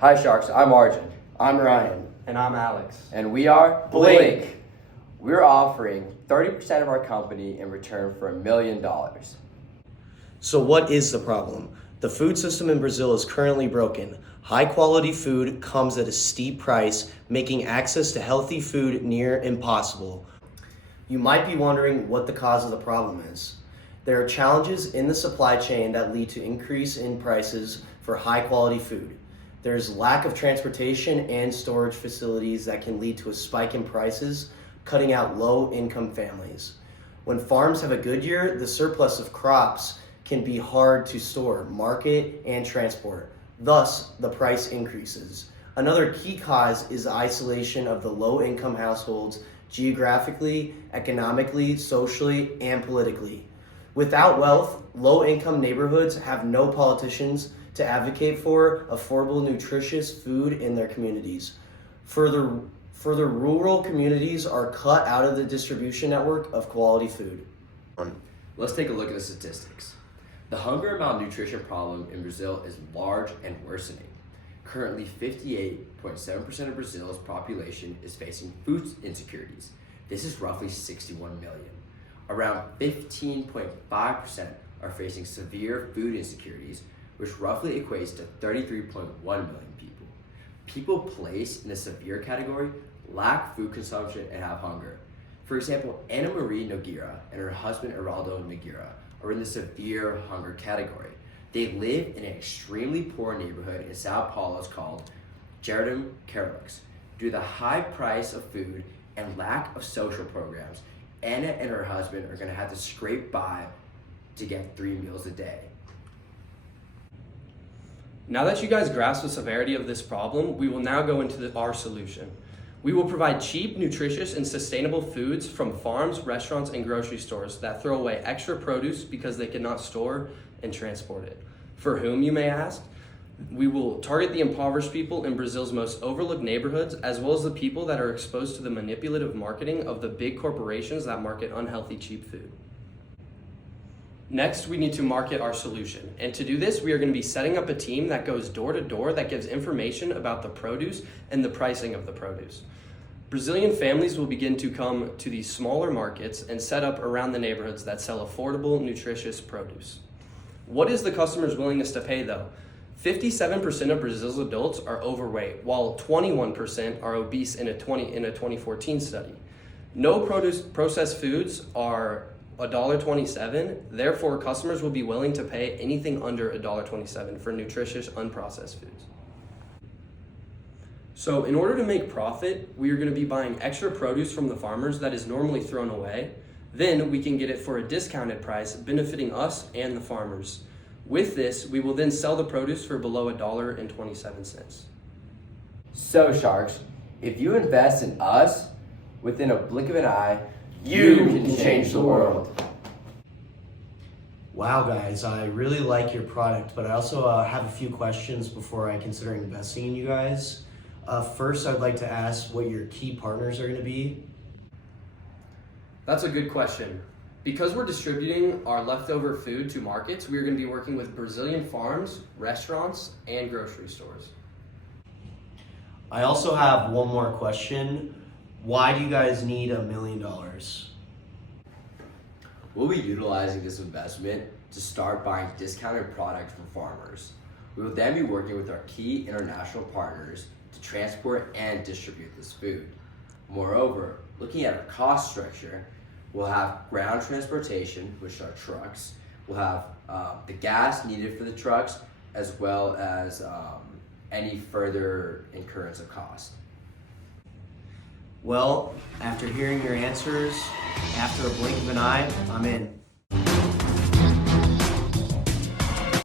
Hi Sharks, I'm Arjun. I'm Ryan. And I'm Alex. And we are Blink. We're offering 30% of our company in return for $1 million. So what is the problem? The food system in Brazil is currently broken. High quality food comes at a steep price, making access to healthy food near impossible. You might be wondering what the cause of the problem is. There are challenges in the supply chain that lead to increase in prices for high quality food. There's lack of transportation and storage facilities that can lead to a spike in prices, cutting out low income families. When farms have a good year, the surplus of crops can be hard to store, market, and transport. Thus, the price increases. Another key cause is the isolation of the low income households geographically, economically, socially, and politically. Without wealth, low income neighborhoods have no politicians to advocate for affordable, nutritious food in their communities. Further, rural communities are cut out of the distribution network of quality food. Let's take a look at the statistics. The hunger and malnutrition problem in Brazil is large and worsening. Currently, 58.7% of Brazil's population is facing food insecurities. This is roughly 61 million. Around 15.5% are facing severe food insecurities, which roughly equates to 33.1 million people. People placed in the severe category lack food consumption and have hunger. For example, Ana Maria Nogueira and her husband Heraldo Nogueira are in the severe hunger category. They live in an extremely poor neighborhood in Sao Paulo called Jardim Carolux. Due to the high price of food and lack of social programs, Ana and her husband are going to have to scrape by to get 3 meals a day. Now that you guys grasp the severity of this problem, we will now go into our solution. We will provide cheap, nutritious, and sustainable foods from farms, restaurants, and grocery stores that throw away extra produce because they cannot store and transport it. For whom, you may ask? We will target the impoverished people in Brazil's most overlooked neighborhoods, as well as the people that are exposed to the manipulative marketing of the big corporations that market unhealthy, cheap food. Next, we need to market our solution. And to do this, we are going to be setting up a team that goes door to door that gives information about the produce and the pricing of the produce. Brazilian families will begin to come to these smaller markets and set up around the neighborhoods that sell affordable, nutritious produce. What is the customer's willingness to pay though? 57% of Brazil's adults are overweight, while 21% are obese in a 2014 study. No processed foods are $1.27, therefore customers will be willing to pay anything under $1.27 for nutritious, unprocessed foods. So in order to make profit, we are going to be buying extra produce from the farmers that is normally thrown away. Then we can get it for a discounted price, benefiting us and the farmers. With this, we will then sell the produce for below $1.27. So Sharks, if you invest in us, within a blink of an eye, you can change the world. Wow, guys, I really like your product, but I also have a few questions before I consider investing in you guys. First, I'd like to ask what your key partners are going to be. That's a good question. Because we're distributing our leftover food to markets, we're going to be working with Brazilian farms, restaurants, and grocery stores. I also have one more question. Why do you guys need $1 million? We'll be utilizing this investment to start buying discounted products from farmers. We will then be working with our key international partners to transport and distribute this food. Moreover, looking at our cost structure, we'll have ground transportation, which are trucks. We'll have the gas needed for the trucks, as well as any further incurrence of cost. Well, after hearing your answers, after a blink of an eye, I'm in.